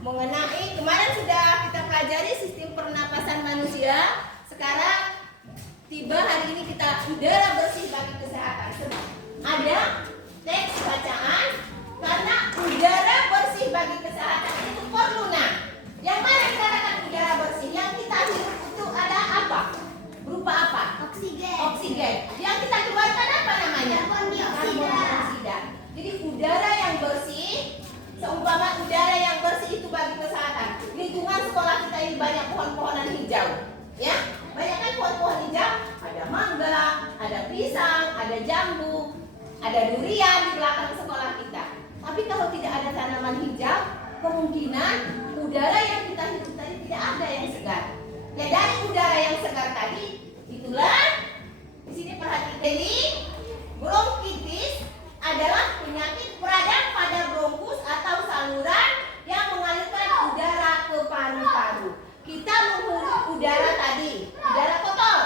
mengenai kemarin sudah kita pelajari sistem pernapasan manusia. Sekarang tiba hari ini kita udara bersih bagi kesehatan. Ada teks bacaan karena udara bersih bagi kesehatan itu perlu. Nah, yang mana dikatakan udara bersih? Yang kita hirup itu ada apa? Berupa apa? Oksigen. Oksigen. Yang kita keluarkan apa namanya? Karbon dioksida. Jadi udara yang bersih, seumpama udara yang bersih itu bagi kesehatan. Lingkungan sekolah kita ini banyak pohon-pohonan hijau, ya. Banyak kan pohon-pohon hijau. Ada mangga, ada pisang, ada jambu, ada durian di belakang sekolah kita. Tapi kalau tidak ada tanaman hijau, kemungkinan udara yang kita hirup tadi tidak ada yang segar. Ya, dari udara yang segar tadi, itulah di sini perhatikan ini, bronkitis adalah penyakit peradang pada bronkus atau saluran yang mengalirkan udara ke paru-paru. Kita menghirup udara tadi, udara kotor,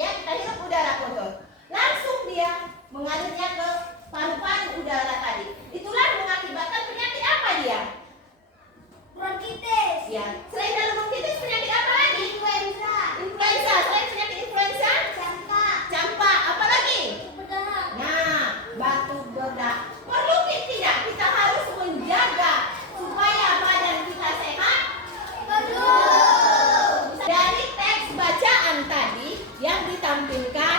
ya, kita hirup udara kotor. Langsung dia mengalirnya ke paru-paru udara tadi. Itulah mengakibatkan penyakit apa dia? Bronkitis. Ya, selain dari bronkitis penyakit apa lagi? Influenza. Influenza. Selain penyakit influenza, campak. Apa lagi? Berdarah. Nah, batuk berdarah. Perlu tidak kita harus menjaga supaya badan kita sehat? Perlu. Dari teks bacaan tadi yang ditampilkan,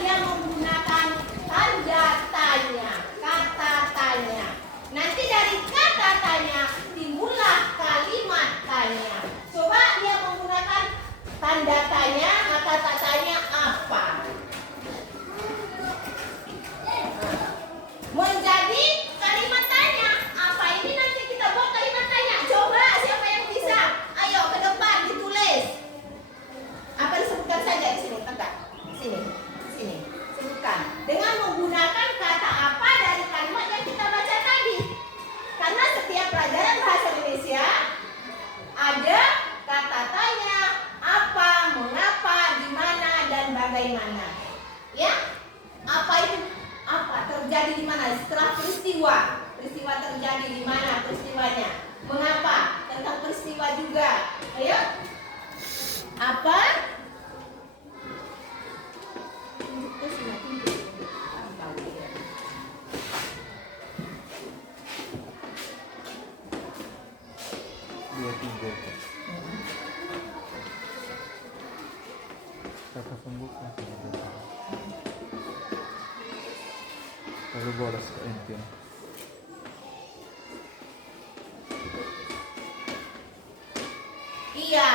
dia menggunakan tanda tanya, kata tanya. Nanti dari kata tanya timbullah kalimat tanya. Coba dia menggunakan tanda tanya, kata tanya apa? Menjadi kalimat tanya. Apa ini nanti kita buat kalimat tanya? Coba siapa yang bisa? Ayo ke depan ditulis. Apa disebutkan saja di sini, tegak. Sini. Sebutkan dengan menggunakan kata apa dari kalimat yang kita baca tadi. Karena setiap pelajaran bahasa Indonesia ada kata tanya, apa, mengapa, di mana, dan bagaimana. Ya, apa itu? Apa terjadi di mana? Setelah peristiwa terjadi di mana peristiwanya? Mengapa? Tentang peristiwa juga. Ayo, apa? Kata pembuka lalu bolos ke inti. Iya.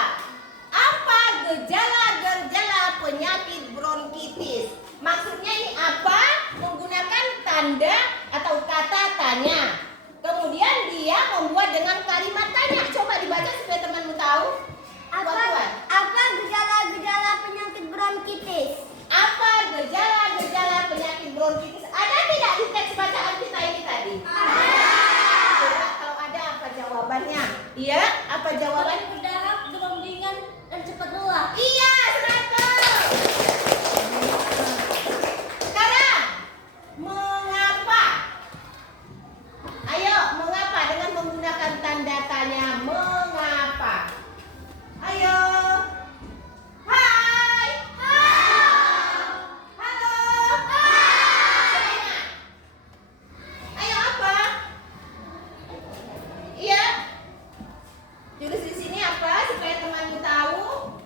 Apa gejala-gejala penyakit bronkitis? Maksudnya ini apa? Menggunakan tanda atau kata tanya. Kemudian dia membuat dengan kalimat tanya. Coba dibaca supaya temanmu tahu. Apa gejala-gejala penyakit bronkitis? Apa gejala-gejala penyakit bronkitis? Ada tidak di teks bacaan kita ini tadi? Ada. Coba kalau ada apa jawabannya? Iya, apa jawabannya? Berdarah, demam ringan, dan cepat lelah. Iya, 100. Sekarang, mengapa? Ayo, mengapa? Dengan menggunakan tanda tanya, mengapa? Ayo. Hai. Halo. Ayo apa? Iya. Tulis di sini apa supaya temanmu tahu?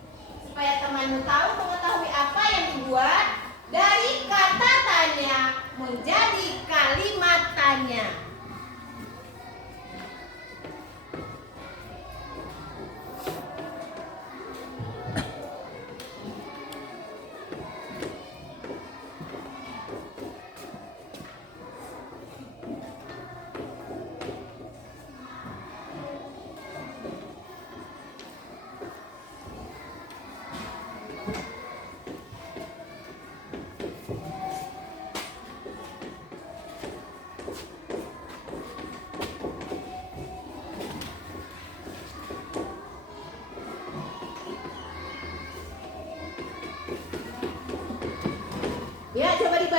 Supaya temanmu tahu mengetahui apa yang dibuat dari kata tanya menjadi kalimat tanya.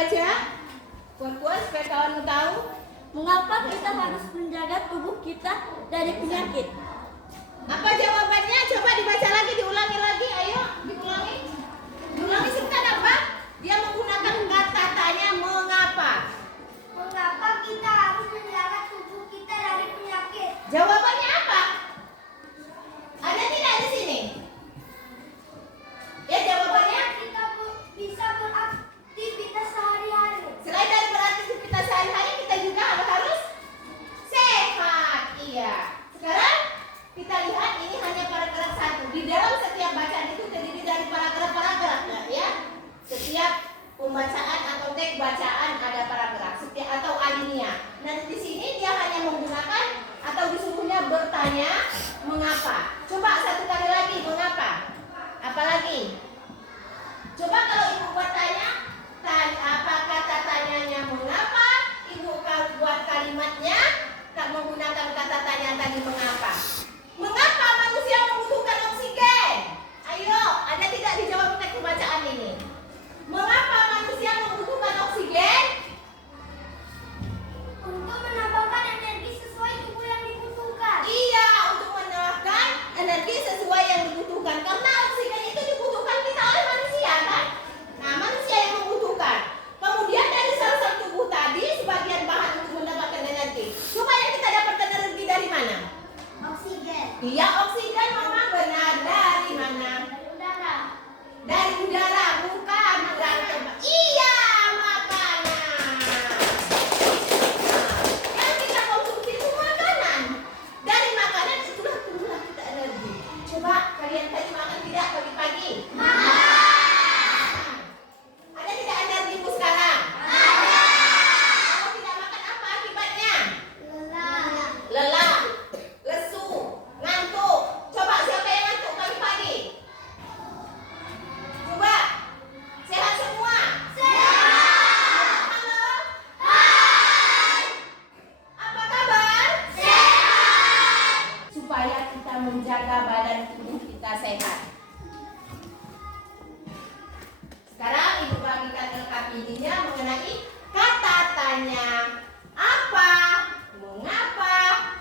baca? Kuat-kuat supaya kawan tahu. Mengapa kita harus menjaga tubuh kita dari penyakit? Apa jawabannya? Coba dibaca lagi, diulangi lagi. Ayo, diulangi. Diulangi sebentar apa? Dia menggunakan kata tanya mengapa. Mengapa kita harus menjaga tubuh kita dari penyakit? Jawabannya apa? Ada tidak di sini? Ya jawabannya. Kita bisa beraktivitas sehari-hari. Selain dari beraktivitas sehari-hari, kita juga harus sehat. Iya. Sekarang kita lihat ini hanya paragraf 1. Di dalam setiap bacaan itu terdiri dari paragraf-paragraf ya. Setiap pembacaan atau teks bacaan ada paragraf atau alinea. Nah di sini dia hanya menggunakan atau disuruhnya bertanya mengapa. Coba satu kali lagi mengapa. Apalagi? Coba kalau ibu bertanya, apa kata tanyanya mengapa? Ibu buat kalimatnya tak menggunakan kata tanya tadi mengapa. Mengapa manusia membutuhkan oksigen? Ayo, ada tidak dijawab teks bacaan ini? Mengapa manusia membutuhkan oksigen? Untuk menambahkan energi sesuai tubuh yang dibutuhkan. Iya, untuk menambahkan energi sesuai yang dibutuhkan. Karena oksigen itu dibutuhkan kita oleh manusia kan? Nah, manusia yang membutuhkan. Kemudian dari sel-sel tubuh tadi sebagian bahan untuk mendapatkan energi. Coba yang kita dapatkan energi dari mana? Oksigen. Iya, oksigen memang benar. Dari mana? Udara. Dari udara, bukan dari tempat. Iya, makanan. Yang kita konsumsi itu makanan. Dari makanan itulah tumbuhlah kita energi. Coba kalian tadi makan tidak pagi-pagi? Ada tidak energimu sekarang? Kalau tidak makan apa akibatnya? Lelah. Lelah, lesu, ngantuk. Coba siapa yang ngantuk pagi-pagi? Coba. Sehat semua? Sehat. Halo? Hai. Apa kabar? Sehat. Supaya kita menjaga badan tubuh kita sehat. Sekarang ibu bagikan LKPD-nya mengenai kata tanya. Apa? Mengapa?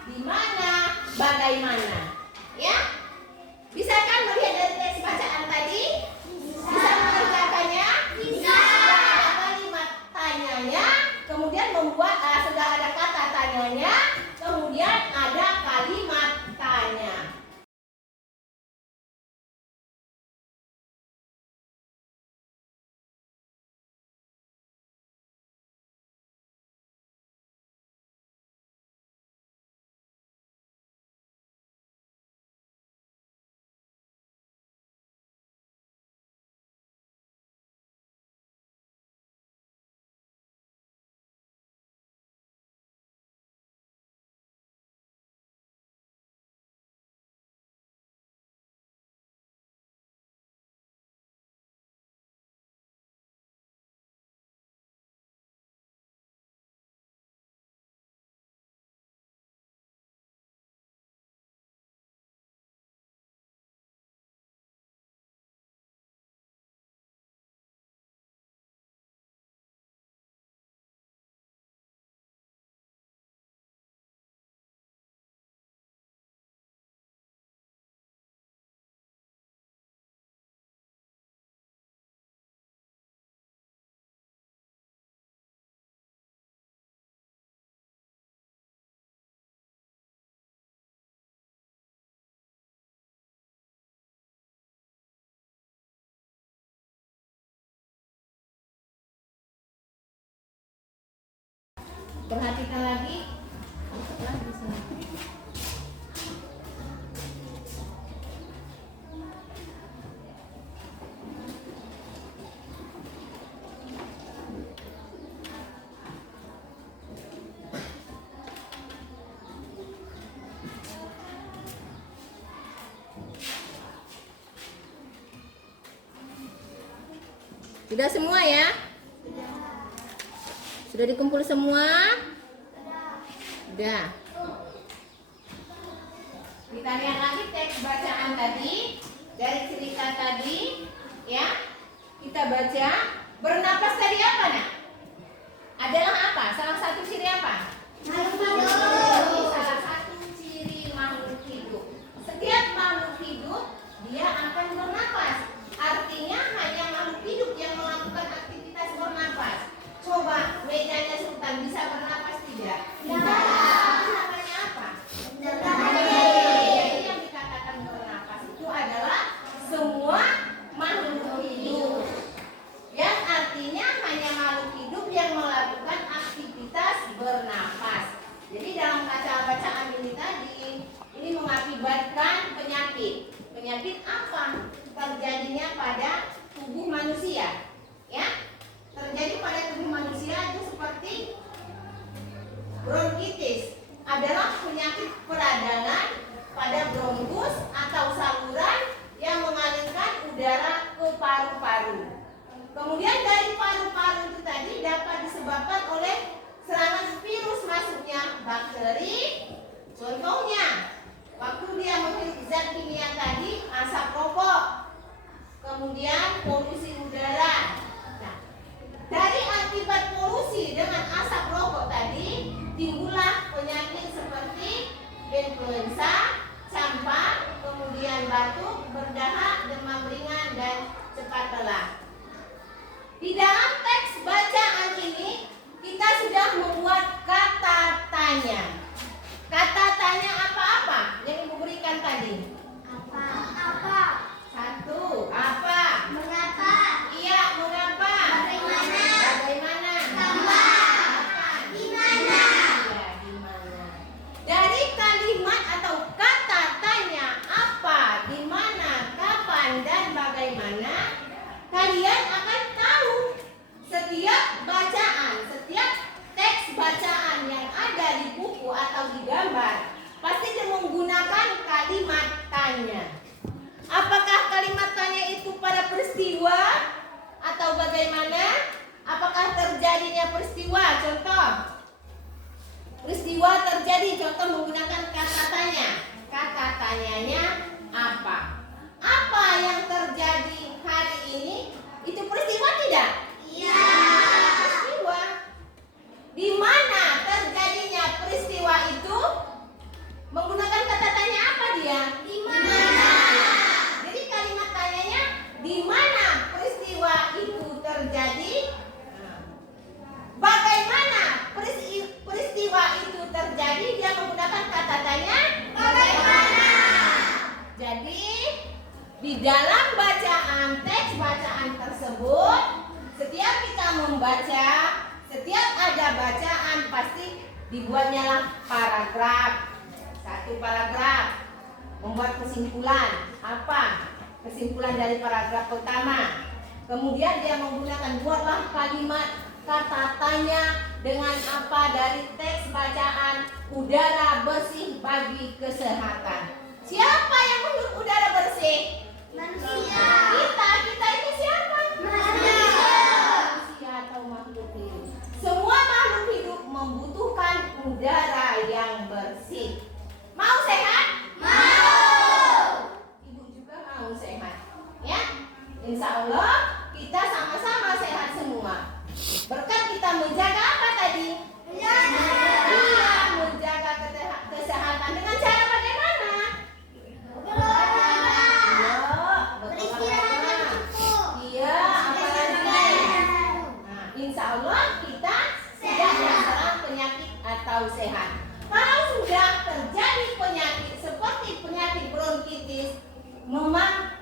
Di mana? Bagaimana? Ya? Bisa kan melihat dari teks bacaan tadi? Bisa mengerjakannya? Bisa. Sudah ada kalimat tanyanya, kemudian membuat sudah ada kata tanyanya, kemudian ada kalimat tanya. Perhatikan lagi. Lagi sana. Sudah semua ya? Sudah dikumpul semua? Sudah. Kita lihat lagi teks bacaan tadi dari cerita tadi, ya. Kita baca. Bernapas tadi apa nak? adalah apa? Salah satu ciri apa? Makhluk hidup. Salah satu ciri makhluk hidup. Setiap makhluk hidup dia akan bernapas. Artinya hanya makhluk hidup yang melakukan aktivitas bernapas. Coba medanya Sultan bisa bernapas tidak? Tidak. Itu namanya apa? Jadi yang dikatakan bernapas itu adalah semua makhluk hidup. Yang artinya hanya makhluk hidup yang melakukan aktivitas bernapas. Jadi dalam bacaan ini tadi, ini mengakibatkan penyakit. Penyakit apa? Terjadinya pada tubuh manusia. Ya, terjadi pada tubuh manusia itu seperti bronkitis. Adalah penyakit peradangan pada bronkus atau saluran yang mengalirkan udara ke paru-paru. Kemudian dari paru-paru itu tadi dapat disebabkan oleh serangan virus masuknya bakteri. Contohnya, waktu dia menghirup zat kimia tadi, asap rokok, kemudian polusi udara. Nah, dari akibat polusi dengan asap rokok tadi, timbullah penyakit seperti influenza, campak, kemudian batuk, berdahak, demam ringan, dan cepat lelah. Di dalam teks bacaan ini kita sudah membuat kata tanya. Kata tanya apa-apa yang Ibu berikan tadi? Apa? Satu, apa? Mengapa? Iya, mengapa? Bagaimana? Bagaimana? Kenapa? Kapan? Di mana? Iya, di mana? Dari kalimat atau kata tanya apa, di mana, kapan, dan bagaimana, kalian akan tahu setiap bacaan, setiap teks bacaan yang ada di buku atau di gambar pasti dia menggunakan kalimat tanya. Apakah kalimat tanya itu pada peristiwa atau bagaimana? Apakah terjadinya peristiwa? Contoh, peristiwa terjadi, contoh menggunakan kata tanya. Kata tanyanya apa? Apa yang terjadi hari ini? Itu peristiwa tidak? Iya. Peristiwa. Di mana terjadinya peristiwa itu? Menggunakan kata tanya apa dia? Di mana? Jadi kalimat tanyanya di mana peristiwa itu terjadi? Bagaimana peristiwa itu terjadi? Dia menggunakan kata tanya Bagaimana? Jadi di dalam bacaan teks bacaan tersebut, setiap kita membaca, setiap ada bacaan pasti dibuatnya lah paragraf. Satu paragraf membuat kesimpulan. Apa? Kesimpulan dari paragraf pertama. Kemudian dia menggunakan buatlah kalimat kata tanya dengan apa dari teks bacaan udara bersih bagi kesehatan. Siapa yang menghirup udara bersih? Manusia. Kita ini siapa? Manusia. Manusia atau makhluk hidup. Semua makhluk hidup membutuhkan udara yang bersih. Mau sehat? Mau. Ibu juga mau sehat. Ya? Insya Allah kita sama-sama sehat semua. Berkat kita menjaga apa tadi? Menjaga. Iya, menjaga kesehatan dengan cara bagaimana? Beristirahat yang cukup. Iya, apalagi? Nah, insya Allah kita tidak terserang penyakit atau sehat. Kalau sudah terjadi penyakit seperti penyakit bronkitis, memang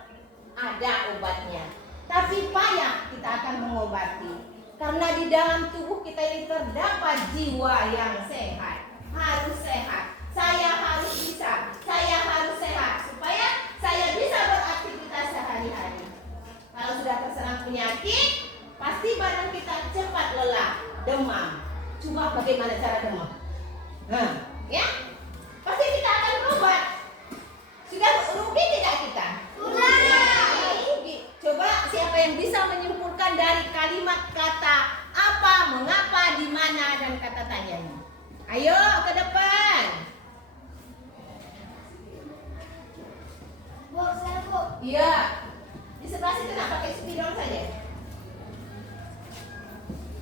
ada obatnya. Tapi payah kita akan mengobati. Karena di dalam tubuh kita ini terdapat jiwa yang sehat. Harus sehat. Saya harus bisa. Saya harus sehat. Supaya saya bisa beraktivitas sehari-hari. Kalau sudah terserang penyakit, pasti badan kita cepat lelah, demam. Coba bagaimana cara demam? Nah, ya, pasti kita akan berobat. Sudah rugi tidak kita? Sudah. Rugi. Coba siapa yang bisa menyimpulkan dari kalimat kata apa, mengapa, di mana, dan kata tanyanya? Ayo ke depan. Bu, saya bu. Iya. Di sebelah situ nak pakai spidol saja.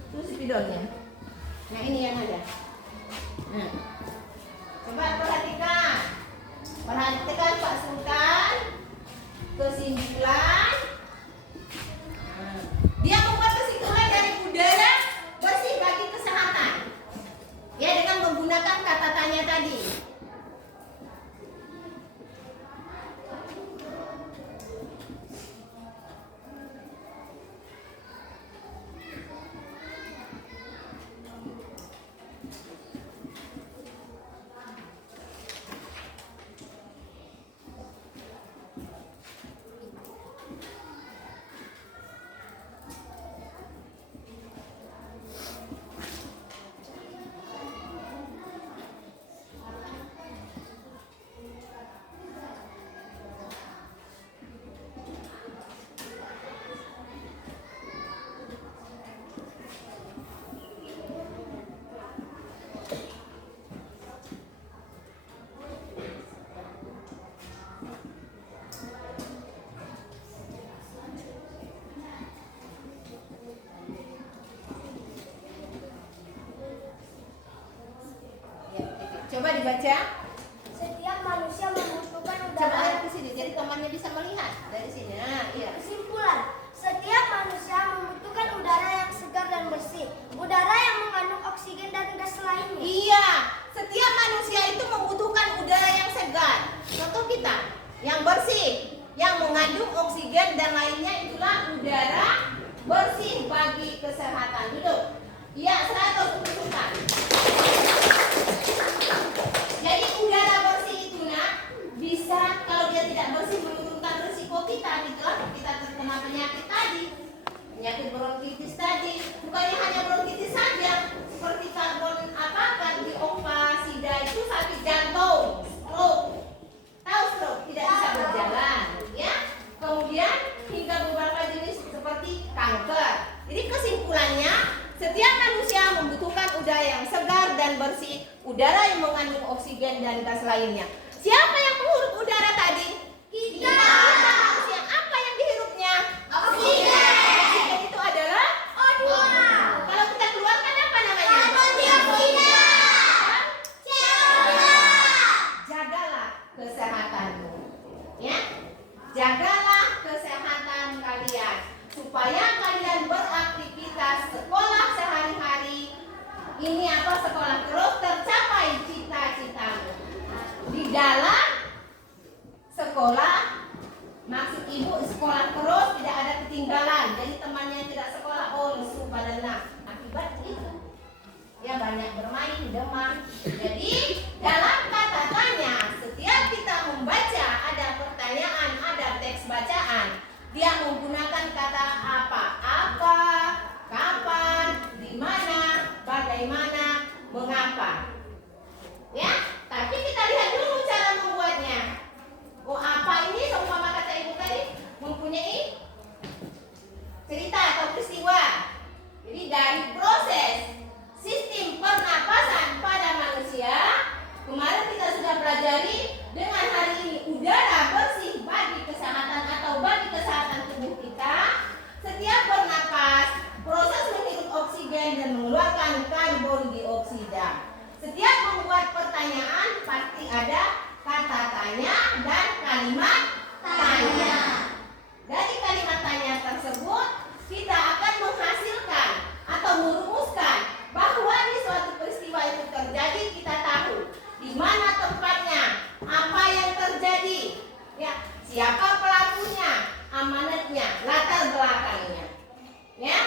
Itu spidolnya. Nah ini yang ada. Nah, coba perhatikan Pak Sultan kesimpulan. Nah, dia membuat kesimpulan dari udara bersih bagi kesehatan. Ya dengan menggunakan kata tanya tadi. Coba dibaca. Setiap manusia membutuhkan Coba udara lihat yang ke sini, jadi temannya bisa melihat dari sini. Nah, iya. Kesimpulan, setiap manusia membutuhkan udara yang segar dan bersih. Udara yang mengandung oksigen dan gas lainnya. Iya, setiap manusia itu membutuhkan udara yang segar. Contoh kita, yang bersih, yang mengandung oksigen dan lainnya itulah udara bersih bagi kesehatan. Duduk. Iya, 100 untukkan. Jadi udara bersih itu bisa kalau dia tidak bersih menurunkan risiko kita kita terkena penyakit tadi, penyakit bronkitis tadi. Bukannya hanya bronkitis saja, seperti kardiospasida itu sakit jantung, stroke. Tahu stroke tidak bisa berjalan, ya. Kemudian hingga beberapa jenis seperti kanker. Jadi kesimpulannya, setiap manusia membutuhkan udara yang segar dan bersih, udara yang mengandung oksigen dan gas lainnya. Siapa yang menghirup udara tadi? Kita manusia. Apa yang dihirupnya? Oksigen. Oksigen itu adalah O2. Kalau kita keluarkan apa namanya? Karbon dioksida. Jagalah kesehatanmu, ya. Jagalah kesehatan kalian supaya kalian beraktivitas sekolah sehari-hari. Ini apa, sekolah terus tercapai cita-citamu. Di dalam sekolah, maksud ibu sekolah terus tidak ada ketinggalan. Jadi temannya yang tidak sekolah, oh lesu pada akibat itu. Ya banyak bermain, demam. Jadi dalam kata tanya, setiap kita membaca ada pertanyaan, ada teks bacaan. Dia menggunakan kata apa, kapan, di mana, bagaimana, mengapa. Ya, tapi kita lihat dulu cara membuatnya. Oh, apa ini seumpama kata ibu tadi mempunyai cerita atau peristiwa. Jadi dari proses sistem pernapasan pada manusia, kemarin kita sudah pelajari. Dengan hari ini udara bersih bagi kesehatan atau bagi kesehatan tubuh kita. Setiap bernapas, proses menghirup oksigen dan mengeluarkan karbon dioksida. Setiap membuat pertanyaan pasti ada kata tanya dan kalimat tanya. Dari kalimat tanya tersebut kita akan menghasilkan atau merumuskan bahwa di suatu peristiwa itu terjadi, kita tahu di mana tempatnya, apa yang terjadi, ya, siapa pelakunya, amanatnya, latar belakangnya, ya.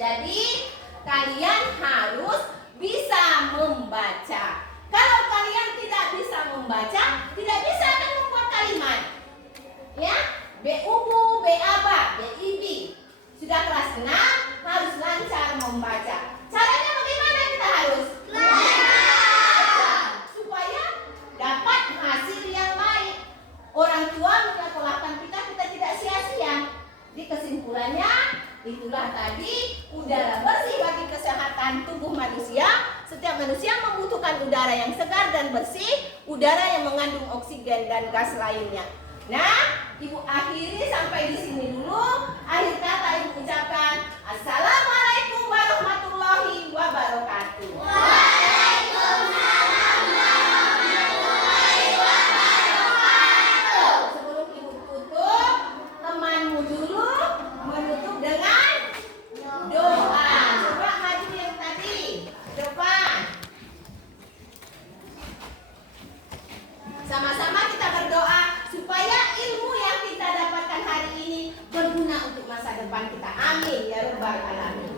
Jadi kalian harus bisa membaca. Kalau kalian tidak bisa membaca, tidak bisa akan membuat kalimat, ya. B-UBU, B-ABA, B-IB. Sudah kelas 6 harus lancar membaca. Caranya bagaimana kita harus? Supaya dapat hasil yang baik. Orang tua menyekolahkan kita tidak sia-sia. Di kesimpulannya, itulah tadi udara bersih bagi kesehatan tubuh manusia. Setiap manusia membutuhkan udara yang segar dan bersih, udara yang mengandung oksigen dan gas lainnya. Nah, ibu akhiri sampai di sini dulu. Akhir kata ibu ucapkan, Assalamualaikum warahmatullahi wabarakatuh. masa depan kita. Amin ya rabbal alamin.